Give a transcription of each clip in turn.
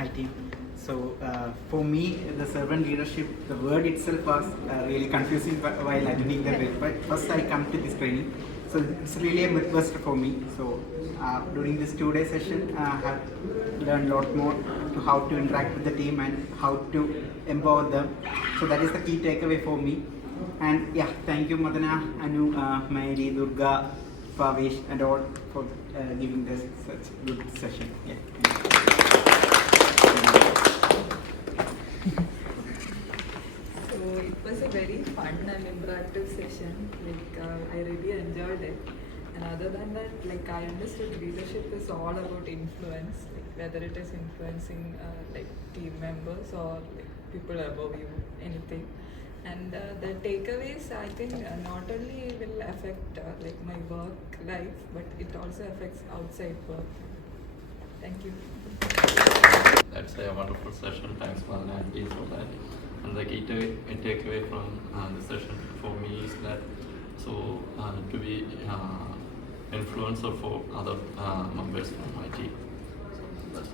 Hi team. So for me, the servant leadership, the word itself was really confusing while attending the training. But first I come to this training, so it's really a myth buster for me. So during this 2-day session, I have learned a lot more to how to interact with the team and how to empower them. So that is the key takeaway for me. And yeah, thank you Madana, Anu, Mairi, Durga, Pavesh and all for giving this such good session. Yeah. So it was a very fun and interactive session. I really enjoyed it. And other than that, I understood leadership is all about influence, whether it is influencing team members or people above you, anything. And the takeaways, I think, not only will affect my work life, but it also affects outside work. Thank you. That's a wonderful session. Thanks, Madana and team for that. And the key takeaway from the session for me is that to be influencer for other members from my team. So that's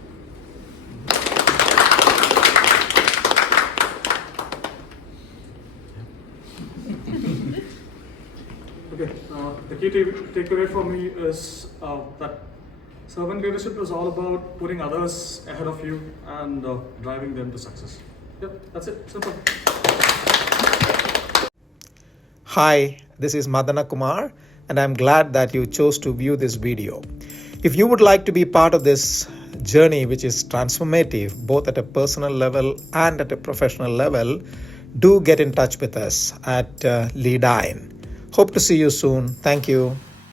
Okay, the key takeaway for me is that servant leadership is all about putting others ahead of you and driving them to success. Yep, that's it. Simple. Hi, this is Madana Kumar, and I'm glad that you chose to view this video. If you would like to be part of this journey, which is transformative, both at a personal level and at a professional level, do get in touch with us at Leadyne. Hope to see you soon. Thank you.